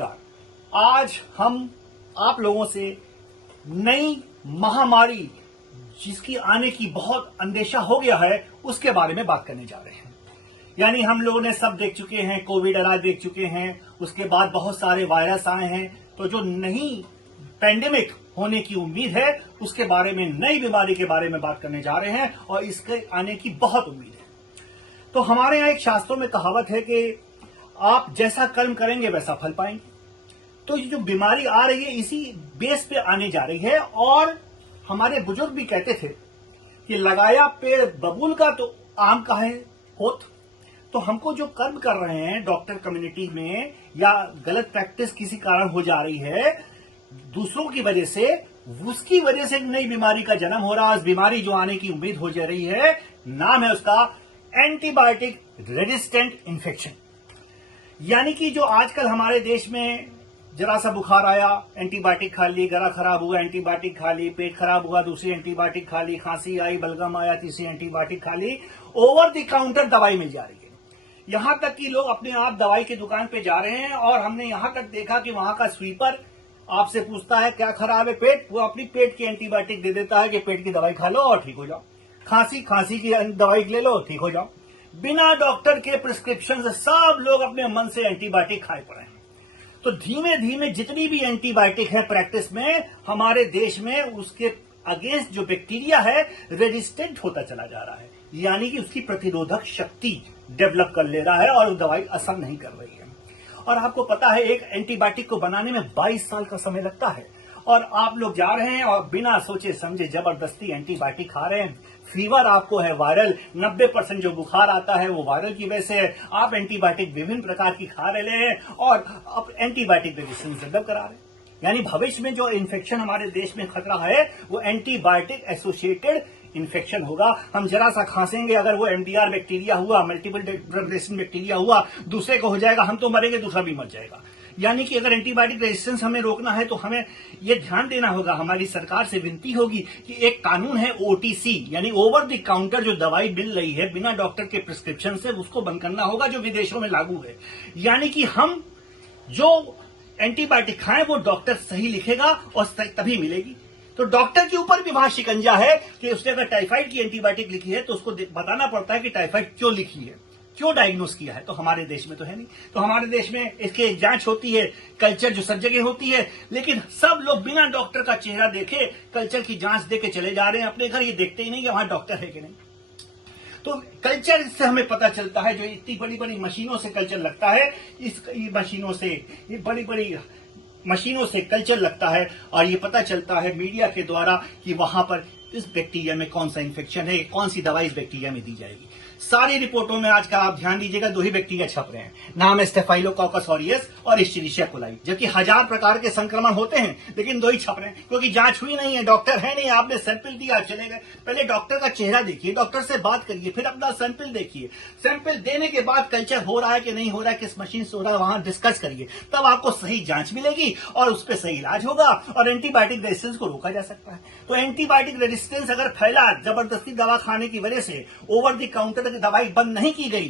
नमस्कार। आज हम आप लोगों से नई महामारी जिसकी आने की बहुत अंदेशा हो गया है उसके बारे में बात करने जा रहे हैं। यानी हम लोगों ने सब देख चुके हैं, कोविड एरा देख चुके हैं, उसके बाद बहुत सारे वायरस आए हैं, तो जो नई पैंडेमिक होने की उम्मीद है उसके बारे में, नई बीमारी के बारे में बात करने जा रहे हैं और इसके आने की बहुत उम्मीद है। तो हमारे यहाँ एक शास्त्रों में कहावत है कि आप जैसा कर्म करेंगे वैसा फल पाएंगे। तो ये जो बीमारी आ रही है इसी बेस पे आने जा रही है। और हमारे बुजुर्ग भी कहते थे कि लगाया पेड़ बबूल का तो आम का है होत। तो हमको जो कर्म कर रहे हैं डॉक्टर कम्युनिटी में, या गलत प्रैक्टिस किसी कारण हो जा रही है दूसरों की वजह से, उसकी वजह से एक नई बीमारी का जन्म हो रहा है। इस बीमारी जो आने की उम्मीद हो जा रही है, नाम है उसका एंटीबायोटिक रेजिस्टेंट इन्फेक्शन। यानी कि जो आजकल हमारे देश में जरा सा बुखार आया, एंटीबायोटिक खा ली, गला खराब हुआ, एंटीबायोटिक खा ली, पेट खराब हुआ, दूसरी एंटीबायोटिक खा ली, खांसी आई, बलगम आया, तीसरी एंटीबायोटिक खा ली, ओवर द काउंटर दवाई मिल जा रही है। यहां तक कि लोग अपने आप दवाई की दुकान पे जा रहे हैं और हमने यहां तक देखा कि वहां का स्वीपर आपसे पूछता है क्या खराब है पेट, वो अपनी पेट की एंटीबायोटिक दे देता है कि पेट की दवाई खा लो और ठीक हो जाओ। खांसी की दवाई ले लो, ठीक हो जाओ। बिना डॉक्टर के प्रिस्क्रिप्शन से सब लोग अपने मन से एंटीबायोटिक खाए पड़े हैं। तो धीमे धीमे जितनी भी एंटीबायोटिक है प्रैक्टिस में हमारे देश में, उसके अगेंस्ट जो बैक्टीरिया है रेजिस्टेंट होता चला जा रहा है। यानी कि उसकी प्रतिरोधक शक्ति डेवलप कर ले रहा है और दवाई असर नहीं कर रही है। और आपको पता है एक एंटीबायोटिक को बनाने में 22 साल का समय लगता है। और आप लोग जा रहे हैं और बिना सोचे समझे जबरदस्ती एंटीबायोटिक खा रहे हैं। फीवर आपको है वायरल, 90% जो बुखार आता है वो वायरल की वजह से है। आप एंटीबायोटिक विभिन्न प्रकार की खा रहे हैं और अब एंटीबायोटिक रेजिस्टेंस डेवलप करा रहे हैं। यानी भविष्य में जो इन्फेक्शन हमारे देश में खतरा है वो एंटीबायोटिक एसोसिएटेड इन्फेक्शन होगा। हम जरा सा खांसेंगे, अगर वो एमडीआर बैक्टीरिया हुआ, मल्टीपल ड्रग रेजिस्टेंट बैक्टीरिया हुआ, दूसरे को हो जाएगा, हम तो मरेंगे, दूसरा भी मर जाएगा। यानी कि अगर एंटीबायोटिक रेजिस्टेंस हमें रोकना है तो हमें ये ध्यान देना होगा, हमारी सरकार से विनती होगी कि एक कानून है ओटीसी, यानी ओवर द काउंटर जो दवाई मिल रही है बिना डॉक्टर के प्रिस्क्रिप्शन से, उसको बंद करना होगा, जो विदेशों में लागू है। यानी कि हम जो एंटीबायोटिक खाएं वो डॉक्टर सही लिखेगा और तभी मिलेगी। तो डॉक्टर के ऊपर भी वहां शिकंजा है कि उसने अगर टाइफाइड की एंटीबायोटिक लिखी है तो उसको बताना पड़ता है कि टाइफाइड क्यों लिखी है, क्यों डायग्नोस किया है। तो हमारे देश में तो है नहीं। तो हमारे देश में इसकी जांच होती है, कल्चर जो सब जगह होती है, लेकिन सब लोग बिना डॉक्टर का चेहरा देखे कल्चर की जांच देके चले जा रहे हैं अपने घर। ये देखते ही नहीं कि वहां डॉक्टर है कि नहीं। तो कल्चर से हमें पता चलता है, जो इतनी बड़ी बड़ी मशीनों से कल्चर लगता है, इस मशीनों से, ये बड़ी बड़ी मशीनों से कल्चर लगता है और ये पता चलता है मीडिया के द्वारा कि वहां पर इस बैक्टीरिया में कौन सा इन्फेक्शन है, कौन सी दवाई इस बैक्टीरिया में दी जाएगी। सारी रिपोर्टों में आजकल आप ध्यान दीजिएगा, दो ही बैक्टीरिया छप रहे हैं, नाम है स्टेफाइलोकोकस ऑरियस और इश्चेरिशिया कोलाई। जबकि 1000 प्रकार के संक्रमण होते हैं लेकिन दो ही छप रहे हैं, क्योंकि जांच हुई नहीं है, डॉक्टर है नहीं, आपने सैंपल दिया, आप चले गए। पहले डॉक्टर का चेहरा देखिए, डॉक्टर से बात करिए, फिर अपना सैंपल देखिए। सैंपल देने के बाद कल्चर हो रहा है कि नहीं हो रहा है, किस मशीन से हो रहा है, वहां डिस्कस करिए, तब आपको सही जांच मिलेगी और उस पर सही इलाज होगा और एंटीबायोटिक रेजिस्टेंस को रोका जा सकता है। तो एंटीबायोटिक रेजिस्टेंस अगर फैला जबरदस्ती दवा खाने की वजह से, ओवर द काउंटर दवाई बंद नहीं की गई,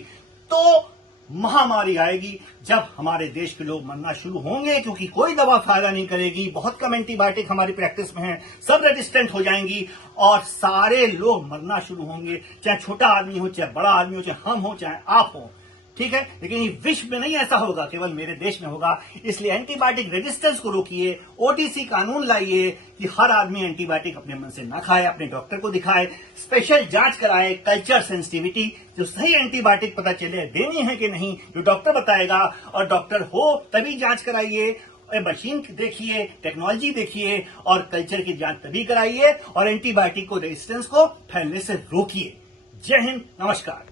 तो महामारी आएगी जब हमारे देश के लोग मरना शुरू होंगे, क्योंकि कोई दवा फायदा नहीं करेगी। बहुत कम एंटीबायोटिक हमारी प्रैक्टिस में है, सब रेजिस्टेंट हो जाएंगी और सारे लोग मरना शुरू होंगे, चाहे छोटा आदमी हो, चाहे बड़ा आदमी हो, चाहे हम हो, चाहे आप हो। ठीक है, लेकिन ये विश्व में नहीं ऐसा होगा, केवल मेरे देश में होगा। इसलिए एंटीबायोटिक रेजिस्टेंस को रोकिए, ओटीसी कानून लाइए कि हर आदमी एंटीबायोटिक अपने मन से ना खाए, अपने डॉक्टर को दिखाए, स्पेशल जांच कराए, कल्चर सेंसिटिविटी, जो सही एंटीबायोटिक पता चले देनी है कि नहीं, जो डॉक्टर बताएगा, और डॉक्टर हो तभी जांच कराइए, मशीन देखिए, टेक्नोलॉजी देखिए और कल्चर की जांच तभी कराइए और एंटीबायोटिक को रेजिस्टेंस को फैलने से रोकिए। जय हिंद, नमस्कार।